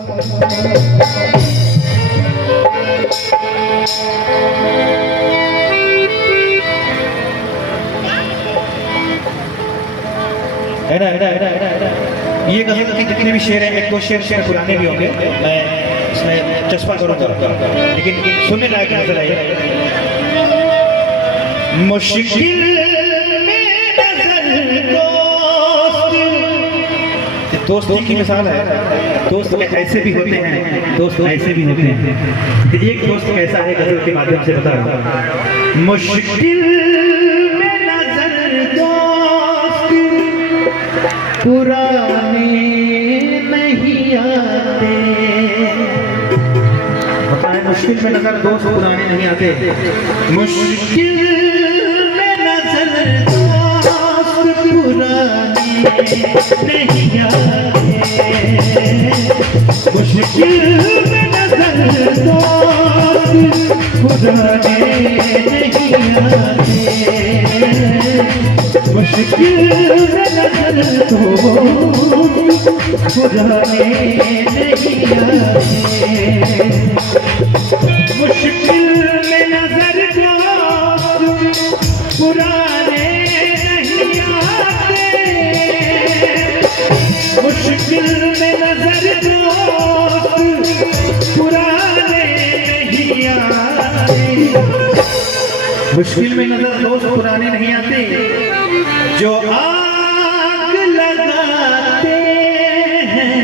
ये गजल के जितने भी शेर हैं, एक दो शेर पुराने भी होंगे, मैं इसमें चस्पा करूंगा, लेकिन सुनने लायक नजर आए। मुश्किल में नजर दोस्ती की मिसाल है। दोस्त ऐसे भी होते हैं, दोस्त ऐसे भी होते हैं। एक दोस्त कैसा है गजल के माध्यम से बता रहा हूँ। मुश्किल में नजर दोस्त पुराने नहीं आते। बताएं, मुश्किल में नजर दोस्त पुराने नहीं आते। मुश्किल में नजर दोस्त पुराने नहीं आते। मुश्किल में नजर दोस्त पुराने नहीं आते। मुश्किल में नजर तो पुराने नहीं आते। मुश्किल में नजर तो पुराने नहीं आते। मुश्किल में नजर तो पुराने नहीं आते। मुश्किल में नजर दोस्त पुराने नहीं आते। जो आग लगाते हैं,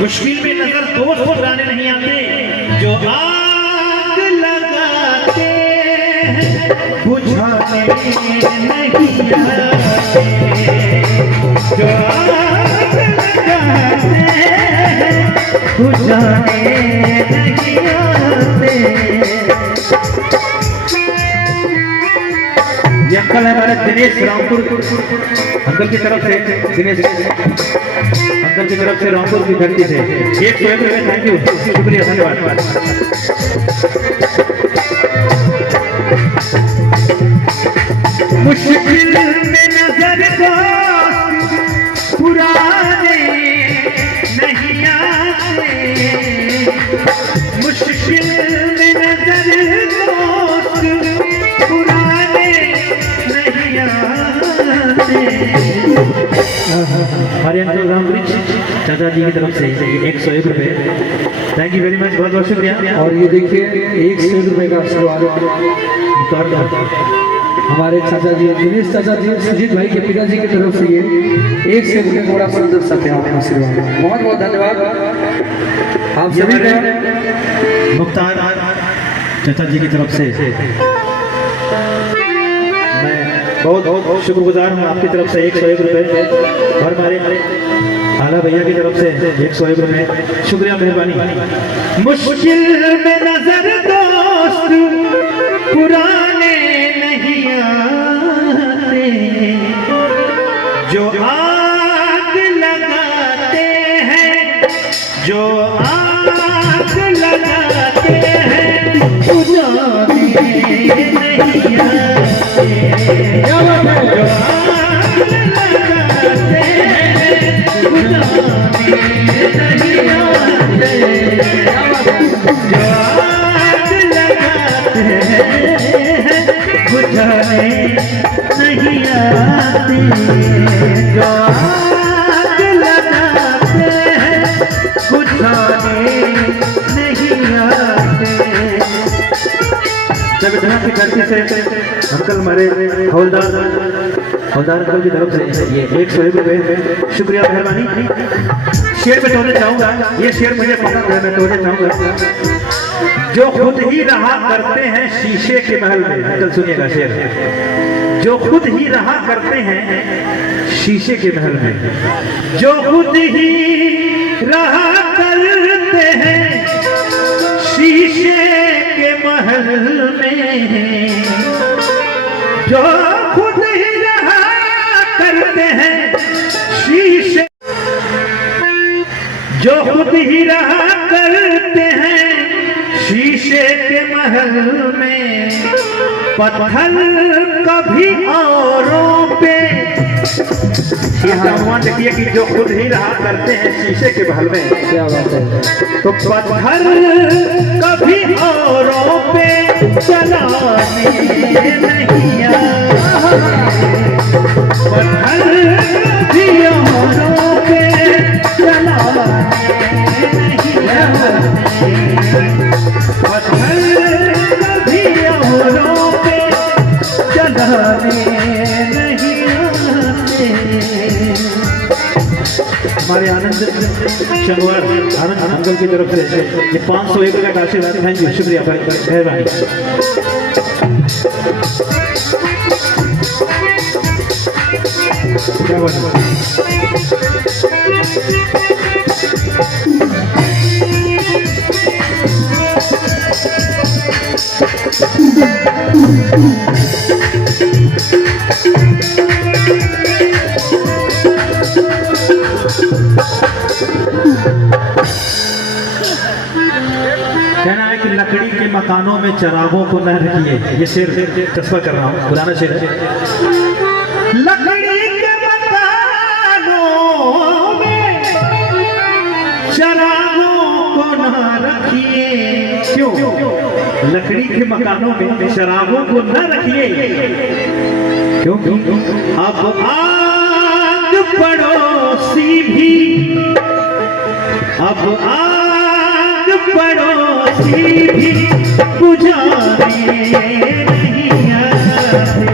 मुश्किल में नजर दोस्त पुराने नहीं आते। जो आग लगाते हैं बुझाने नहीं आते। जो आग लगाते हैं बुझाने नहीं आते। ये अंकल है हमारे दिनेश रामपुर अंकल की तरफ से, दिनेश अंकल की तरफ से रामपुर की धरती से 101 रुपये। थैंक यू, शुक्रिया, धन्यवाद। मुश्किल में नजर को पुराने नहीं आते। मुश्किल में नजर हरियाणा राम वृक्ष चाचा जी की तरफ से 101 रुपये। थैंक यू वेरी मच, बहुत बहुत शुक्रिया। और ये देखिए 101 रुपये का आशीर्वाद हमारे चाचा जी दिनेश चाचा जी सुजीत भाई के पिताजी की तरफ से ये 101 रुपये का बड़ा सुंदर सा आशीर्वाद। बहुत बहुत धन्यवाद आप सभी का। मुख्तार चाचा जी की तरफ से बहुत बहुत शुक्रगुजार हूँ आपकी तरफ से 101 रुपये, और हमारे आला भैया की तरफ से 101 रुपये, शुक्रिया, मेहरबानी। मुश्किल में नजर दोस्त पुराने नहीं आते। जो आग लगाते हैं, जो आग लगाते हैं पुराने नहीं आते। जो आग लगाते हैं पुराने नहीं आते। जो आग लगाते हैं बुझाने नहीं आते। जो आग लगाते हैं बुझाने नहीं आते। जब इतना की धरती से अंकल हमारे हवलदार अंकल की तरफ से ये 101 रुपये, शुक्रिया, मेहरबानी। शेर में तोड़ना चाहूंगा, ये शेर मुझे पसंद है, मैं तोड़ना चाहूंगा। जो खुद ही रहा करते हैं शीशे के महल में, अंकल सुनिएगा शेर। जो खुद ही रहा करते हैं शीशे के महल में। जो खुद ही रहा करते हैं शीशे के महल में। जो खुद ही रहा करते हैं शीशे, जो खुद ही रहा करते हैं शीशे के महल में। पत्थर कभी औरों पे ये अनुमान देखिए कि जो खुद ही रहा करते हैं शीशे के महल में, क्या बात है। तो पत्थर कभी औरों पे चलाने नहीं आते, पत्थर कभी औरों पे चलाने नहीं आते, पत्थर कभी औरों पे चलाने नहीं आते। हमारे आनंद शंगवार आनंद अंकल की तरफ से ये 501 रुपये का आशीर्वाद। थैंक यू, शुक्रिया भाई, मेहरबानी। क्या बात है। कहना है कि लकड़ी के मकानों में चरागों को न रखिए। ये शेर चस्पा कर रहा हूँ, पुराना शेर है। लकड़ी के मकानों में चरागों को न रखिए। क्यों? लकड़ी के मकानों में शराबों को न रखिए, क्योंकि अब आग पड़ोसी भी, अब आग पड़ोसी भी बुझाने नहीं आते,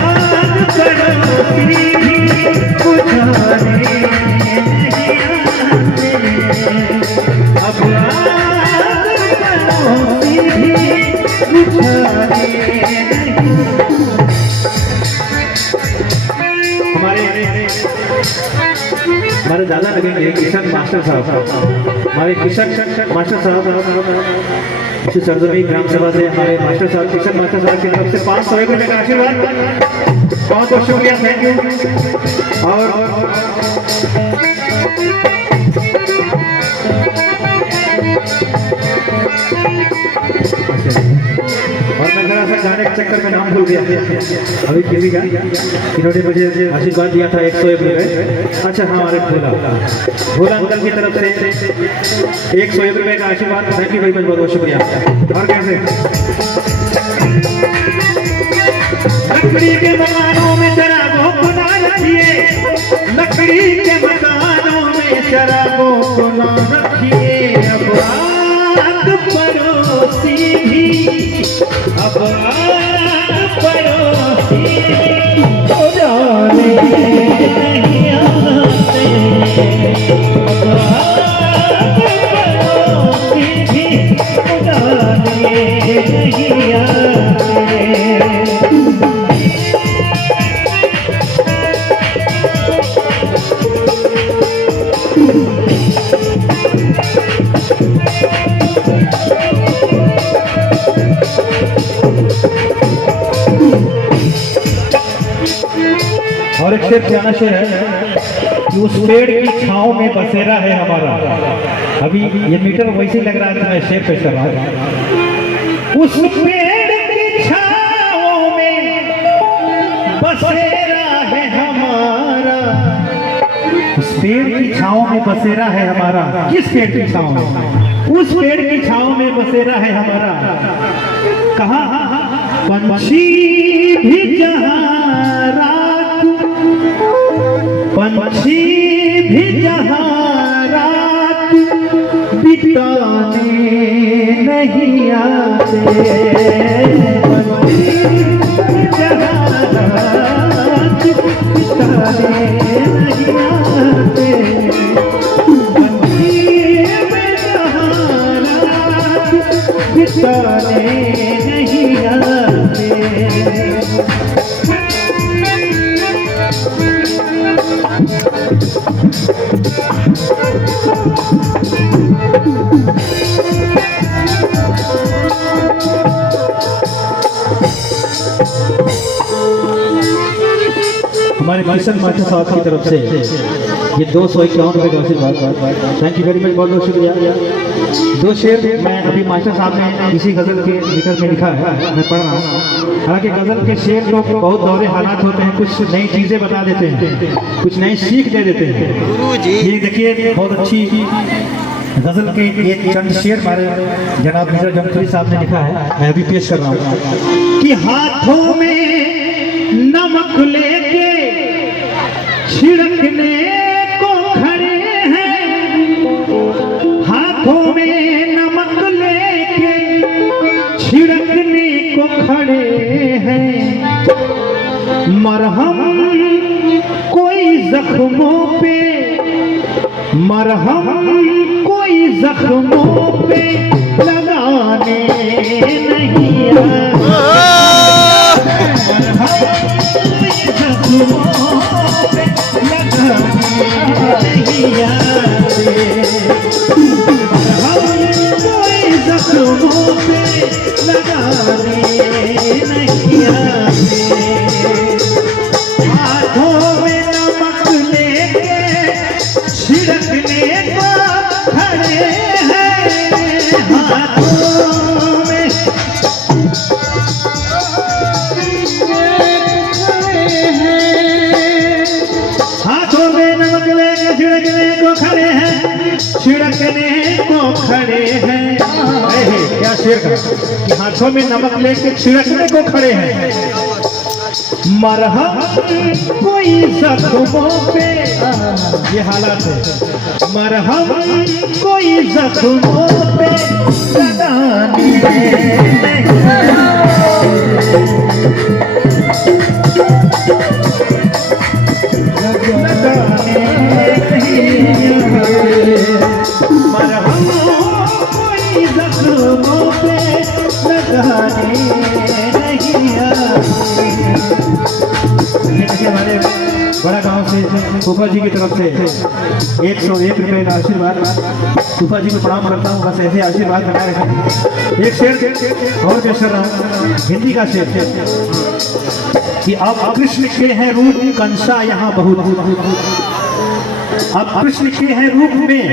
आग पड़ोसी भी बुझाने नहीं आते, अब आग पड़ोसी भी बुझाने नहीं। हमारे दादा लगेंगे किशन मास्टर साहब, हमारे किशन मास्टर साहब श्री सरजमी ग्राम सभा से हमारे मास्टर साहब किशन मास्टर साहब की तरफ से 501 रुपये का आशीर्वाद। बहुत बहुत शुक्रिया, थैंक यू। और मैं जरा सा गाने के चक्कर में नाम भूल गया अभी किसी का, इन्होंने मुझे आशीर्वाद दिया था 101 रुपये। अच्छा हाँ, हमारे भोला अंकल की तरफ से 101 रुपये का आशीर्वाद। थैंक यू भाई, बहुत बहुत शुक्रिया। और कैसे लकड़ी के मकानों में शराबों को ना रखिए, लकड़ी के मकानों में शराबों को ना रखिए, अब आग पड़ोसी भी, अब आग पड़ोसी बुझाने नहीं आते, अब आग पड़ोसी भी बुझाने नहीं आते। और एक शेर पुराना शेर है कि उस पेड़ की छांव में बसेरा है हमारा। अभी ये मीटर वैसे ही लग रहा है कि मैं शेर पेश कर रहा हूँ। उस पेड़ की छांव में बसेरा है हमारा, उस पेड़ की छांव में बसेरा है हमारा। किस पेड़ की छांव में? उस पेड़ की छांव में बसेरा है हमारा। कहाँ? पंछी भी जहाँ रात, पंछी भी जहाँ रात बिताने नहीं आते, पंछी भी जहाँ रात बिताने नहीं आते, पंछी भी जहाँ रात बिताने नहीं आते। हमारे किशन मास्टर साहब की तरफ से ये 251 रुपये का आशीर्वाद। थैंक यू वेरी मच, बहुत बहुत शुक्रिया। 2 शेर मैं अभी मास्टर साहब ने इसी गज़ल के जिक्र में लिखा है, मैं पढ़ रहा हूँ। हालांकि गज़ल के शेर तो बहुत दौरे हालात होते हैं, कुछ नई चीज़ें बता देते हैं, कुछ नई सीख दे देते हैं। ये देखिए बहुत अच्छी गज़ल के ये चंद शेर हमारे जनाब मिर्जा जमशेद साहब ने लिखा है, मैं अभी पेश कर रहा हूँ। कि हाथों में नमक लेके छिड़कने को खड़े हैं, हाथों में नमक लेके छिड़कने को खड़े हैं, मरहम कोई जख्मों पे, मरहम कोई जख्मों पे लगाने नहीं आए, मरहम कोई जख्मों पे लगाने नहीं आते, मरहम कोई जख्मों पे लगाने नहीं आते, हाथों में नमक लेके छिड़कने को खड़े हैं, हाथों में हाथों में नमक लेके छिड़कने को खड़े हैं, छिड़कने को खड़े हैं। क्या शेर का कि हाथों में नमक लेके छिड़कने को खड़े हैं, मरहम कोई जख्मों पे, ये हालात है, मरहम कोई जख्मों पे लगाने मरहम कोई जख्मों पे लगाने नहीं आते। हमारे बड़ा गांव से फूफा जी की तरफ से 101 रुपये का आशीर्वाद, फूफा जी को प्रणाम करता हूँ, बस ऐसे आशीर्वाद बनाए रखें। एक शेर और पेश कर रहा हूँ, हिंदी का शेर कि अब कृष्ण के हैं रूप कंसा यहाँ बहुत, अब कृष्ण के हैं रूप में,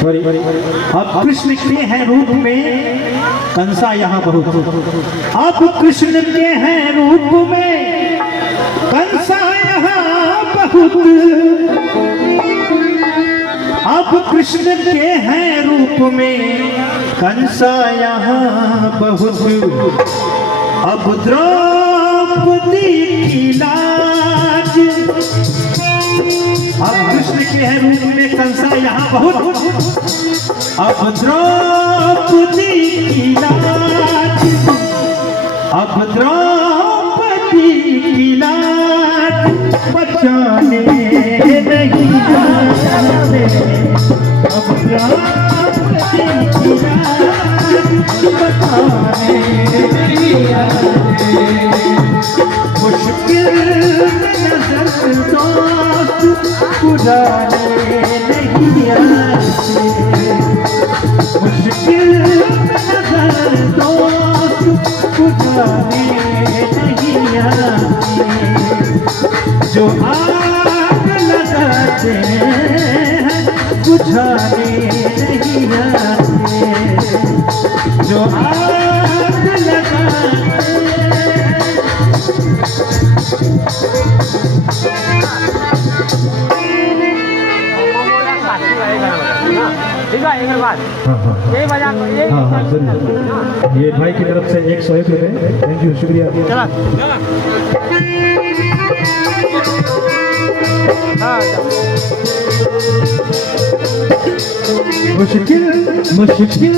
सॉरी, अब कृष्ण के हैं रूप में कंसा यहाँ बहुत, अब कृष्ण के हैं रूप में कंसा यहाँ बहुत, अब कृष्ण के हैं रूप में कंसा यहाँ बहुत, अब द्रौपदी की लाज, अब कृष्ण के हैं रूप में कंसा यहाँ बहुत, अब द्रौपदी की लाज, अब द्रौपदी की लाज बचाने नहीं आते, अब द्रौपदी की लाज बचाने नहीं आते, मुश्किल नजर दोस्त बुझाने नहीं आते, मुश्किल नजर दोस्त बुझाने नहीं आते, जो आग लगाते हैं बुझाने नहीं आते, जो आग लगाते ये भाई की तरफ से 101 रुपये, थैंक यू, शुक्रिया। मुश्किल मुश्किल मुश्किल